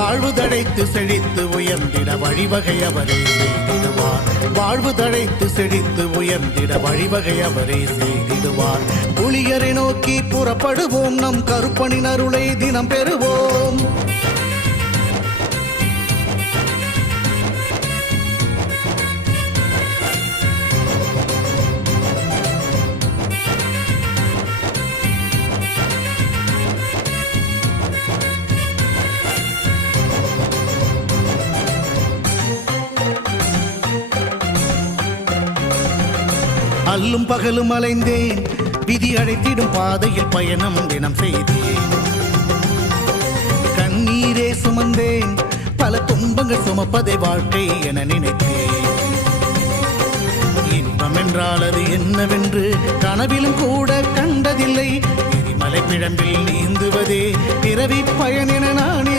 வாழ்வு தழைத்து செழித்து உயர்ந்திட வழிவகை அவரே செய்திடுவார். வாழ்வு தழைத்து செழித்து உயர்ந்திட வழிவகை அவரே செய்திடுவார். புலியரை நோக்கி புறப்படுவோம், நம் கருப்பனின் அருளை தினம் பெறுவோம். அல்லும் பகலும் அலைந்தேன், விதி அழைத்திடும் பாதையில் பயணம் தினம் செய்தேன். கண்ணீரே சுமந்தேன், பல துன்பங்கள் சுமப்பதை வாழ்க்கை என நினைத்தேன். இன்பம் என்றால் அது என்னவென்று கனவிலும் கூட கண்டதில்லை. எரிமலை பிழம்பில் நீந்துவதே பிறவி பயன் என நான்